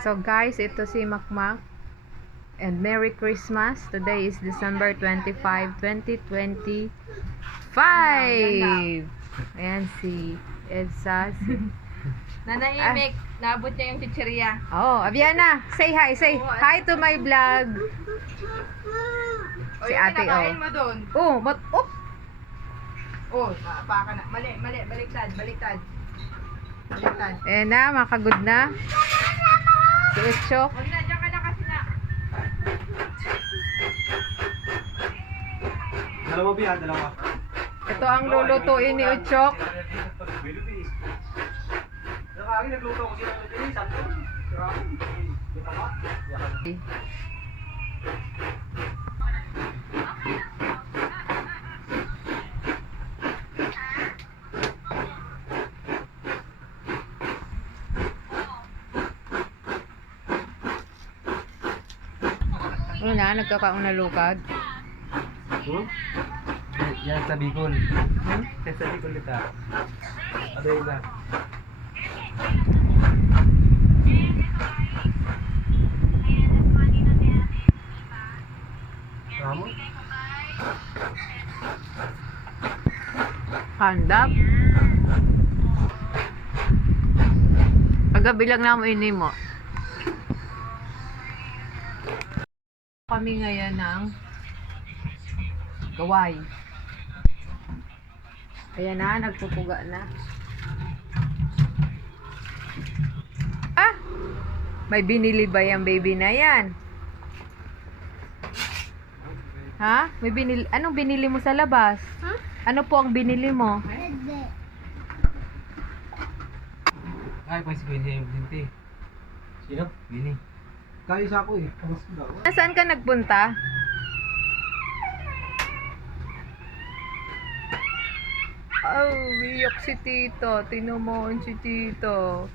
So guys, ito si Makmak. And Merry Christmas. Today is December 25, 2025. Ayan si Edsa. Nanahimik. Naabot niya yung chichirya. Oh, Aviana, say hi. Say hi to my vlog. Si ate, Nakain mo doon. Oh, Oh, napaka na. Mali, baliktad. ayan na, makagod na. Si Uchok. Huwag na, dyan ka na kasi na. Dalawa biya, dalawa. Ito ang lulutuin ni Uchok. Nakakagin, nagluto ko sila ng Pilipinas. Santo. Kita ba? Ano na, nagkakaong nalukad. Yan sa Bicol. Yan sa Bicol kita. Ano yun na? Kamu? Handap. Paggabi lang na mo ini mo. Kami ngayon ng gaway. Ayan na, nagpupuga na. Ah! May binili ba yung baby na yan? Ha? May binili, anong binili mo sa labas? Huh? Ano po ang binili mo? Ay, pa si Winnie. Sino? Winnie. Kaya isa ako eh. Kamas ko daw. Nasaan ka nagpunta? Oh, iyak si Tito. Tinamaan si Tito.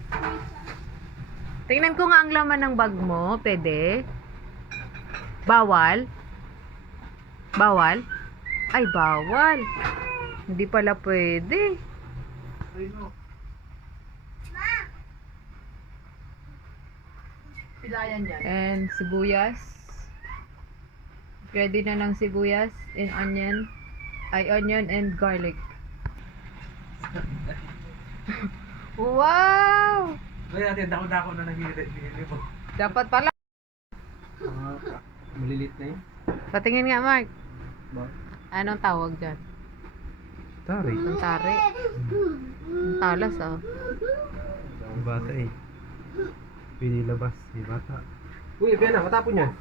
Tingnan ko nga ang laman ng bag mo. Pwede? Bawal? Bawal? Ay, bawal. Hindi pala pwede. Ay no. Pilayan yan. And sibuyas. Ready na ng sibuyas and onion. Ay, onion and garlic. Wow! Kaya natin, dako-dako na binili mo. Dapat pala. Malilit na yun. Patingin nga, Mark. Ba? Anong tawag dyan? Tari. Ang tari. Ang talas, ah. Ang bata eh. Pinilabas si bata. Uy, Biana, matapon yan.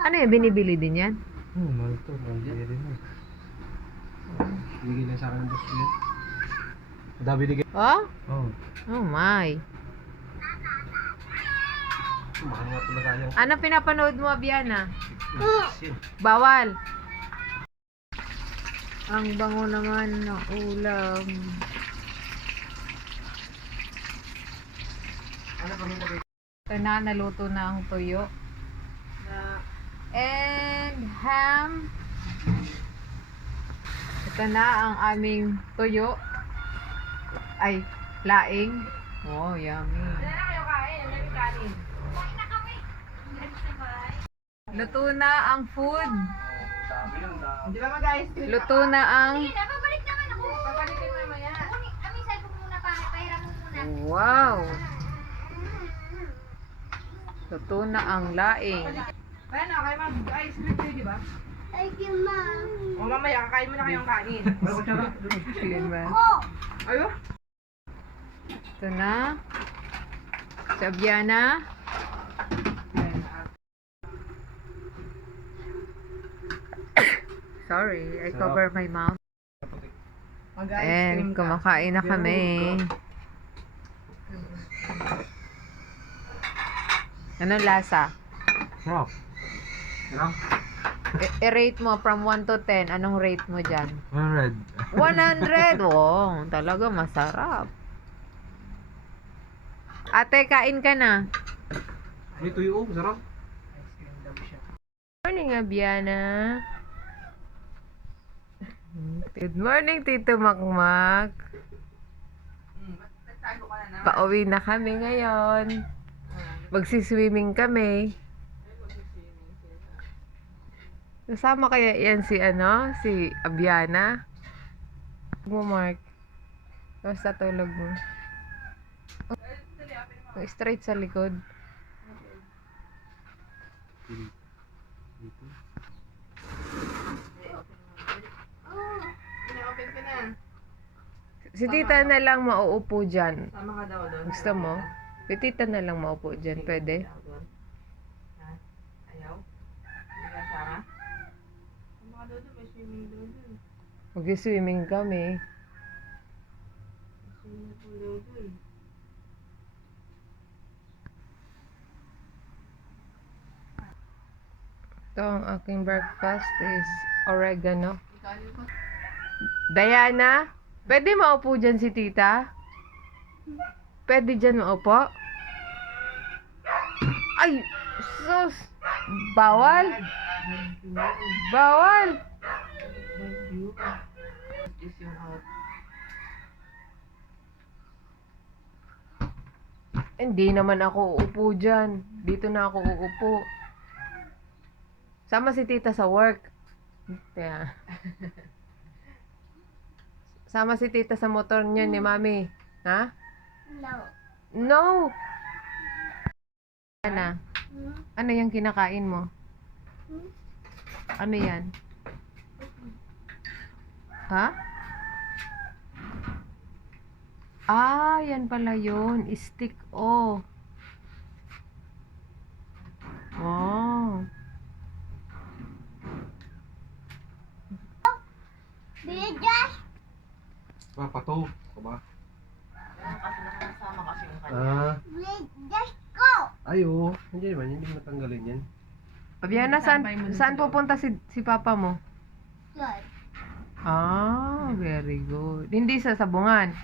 Ano yung binibili din yan? Mahal to. Mahal din mo. Bigay lang sa akin ng boss ko yan. Madami binigay. Oh? Oo. Oh my. Mahal nga talaga yan. Ano pinapanood mo, Abiana? Shit. Bawal. Ang bango naman ng ulam. Ano pa rin Ito na, naluto na ang tuyo. And ham. Ito na ang aming tuyo. Ay, laing. Oh, yummy. Wala na kayo kain. May kanin. Luto na ang food. Hindi ba guys? Luto na ang... Babalik naman ako. Papalitin mamaya. Kami cellphone muna pa. Pahiram mo muna. Wow! Luto na ang laing. Kaya na, kayo mag-ice cream kayo, di ba? Thank you, Mom. O mamaya, kakain mo na kayong kanin. Yun ba? Ayo? Ito na. Si Abiana. Sorry, I cover my mouth. Mag-ice And cream ka. kumakain na kami. Anong lasa? Sarap. Sarap. I-rate mo from 1 to 10. Anong rate mo dyan? 100. 100! Oh, talaga masarap. Ate, kain ka na. May tuyo, sarap. Ice cream daw siya. Morning, Abiana. Good morning, Tito Makmak. Nagtago ka na na? Pauwi na kami ngayon. Magsiswimming kami. Kasama kaya yan si si Abiana? Mo, Mark. Basta tulog mo. Straight sa likod. Ina-open ka na. Si tita na lang mauupo dyan. Sama ka daw doon. Gusto mo? Si tita na lang maupo dyan. Pwede? Ha? Ayaw? Hindi ka sama? Sama ka daw doon. May swimming daw doon. Mag-swimming kami. May swimming pool daw doon. Ito ang aking breakfast is oregano. Ikanin ko. Diana, pwede maupo dyan si tita? Pwede dyan maupo? Ay! Sus! Bawal! Bawal! Thank you. Is yung out. Hindi naman ako uupo dyan. Dito na ako uupo. Sama si tita sa work. Kaya. Sama si tita sa motor niya ni mami. Ha? No. No! Ana, ano yung kinakain mo? Ano yan? Ha? Ah, yan pala yun. Stick, oh. Wow. Bigas. Pato. Ako ba? Kasi nakasama kasi yung kanya. Bigas ko. Ayo. Hindi naman. Hindi matanggalin yan. Abiana, saan pupunta si papa mo? Good. Ah, very good. Hindi sa sabungan.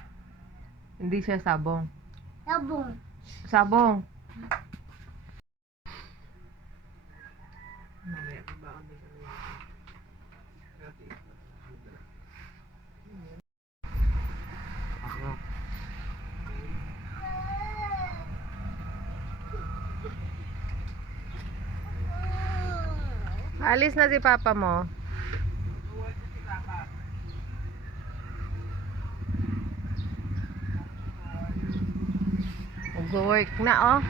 Hindi siya sabong. Sabong. Sabong. Mamaya, baon din kami. Ako. Alis na si papa mo. Mag-work na, oh.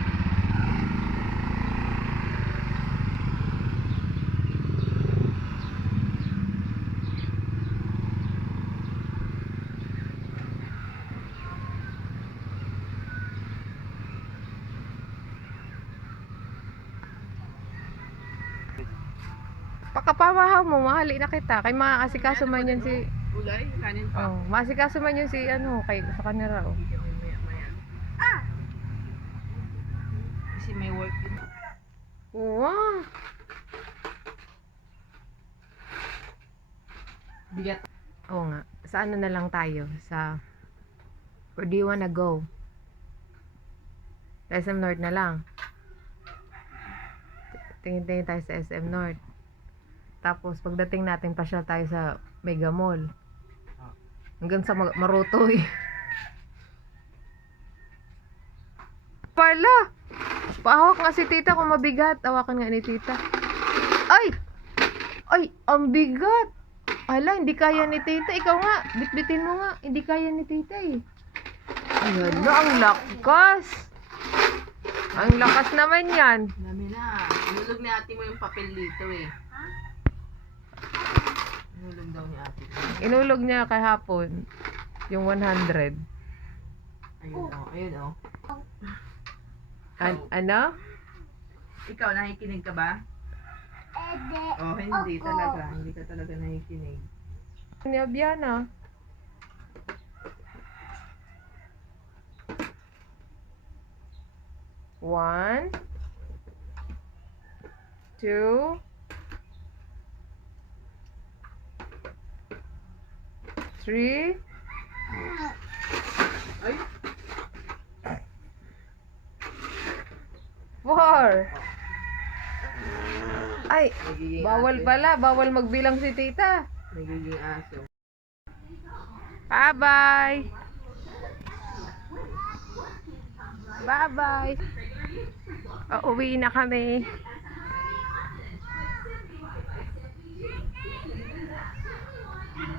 Pakapamahaw mo, mahali na kita. Kay maasikaso man yun si... Gulay, kanin pa. Oh, maasikaso man yun si kay sa kanila, oh. Maya. Kasi may work din. Wow. Bigat. Oo nga. Sa ano na lang tayo? Sa... Where do you wanna go? SM North na lang. Tingin-tingin tayo sa SM North. Tapos, pagdating natin, pasyal tayo sa Mega Mall. Hanggang sa Marutoy. Pala! Pahawak nga si tita kung mabigat. Hawakan nga ni tita. Ay! Ay, ang bigat! Ala, hindi kaya ni tita. Ikaw nga, bitbitin mo nga. Hindi kaya ni tita eh. Ayan na, ang lakas! Ang lakas naman yan. Dami na. Inulog ni ate mo yung papel dito eh. Inulog daw ni ate. Inulog niya kahapon yung 100. Ayun oh. Ano? Ikaw, nakikinig ka ba? Ede. Oh, hindi talaga. Hindi ka talaga nakikinig. Ni Abiana. One, two, three, Ay! four. Ay, Nagiging bawal aso. pala. Bawal magbilang si tita. Nagiging aso. Bye-bye. Bye-bye. Uuwi na kami.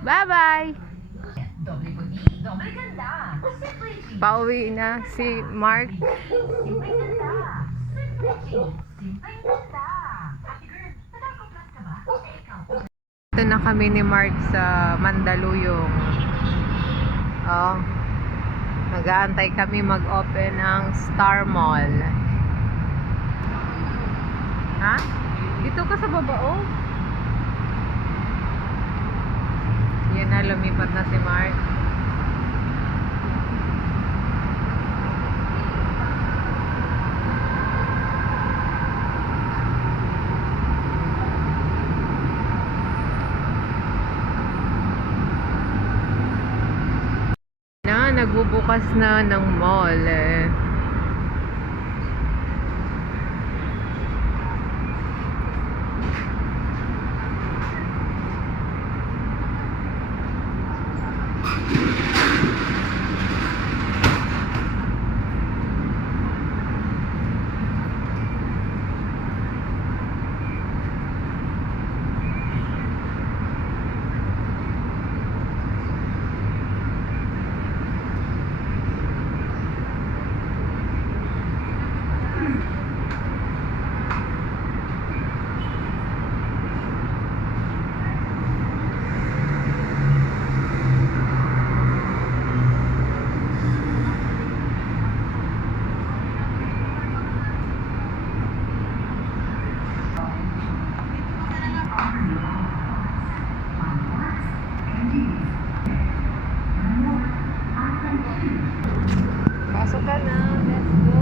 Bye-bye. Pauwi na si Mark. Ito na kami ni Mark sa Mandaluyong. Oh. Nag-aantay kami mag-open ng Star Mall. Ha? Dito ka sa baba, oh. Yan na, lumipat na si Mark. Nagbubukas na ng mall eh. Pasok ka na. Let's go.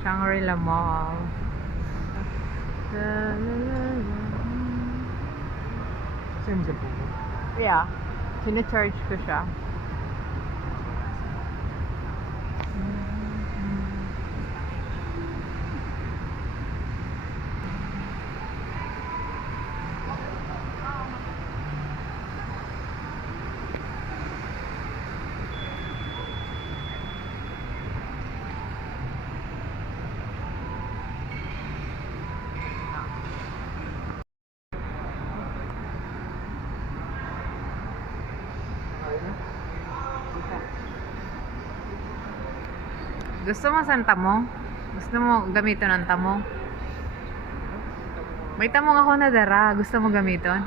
Shangri-La Mall. Same sa po. Yeah. Sina-charge ko siya. Gusto mo saan tamo? Gusto mo gamiton ang tamo? May tamong ako na dara. Gusto mo gamiton?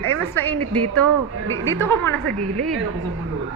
Ay, mas mainit dito. Dito ka muna sa gilid. Ako sa bulol.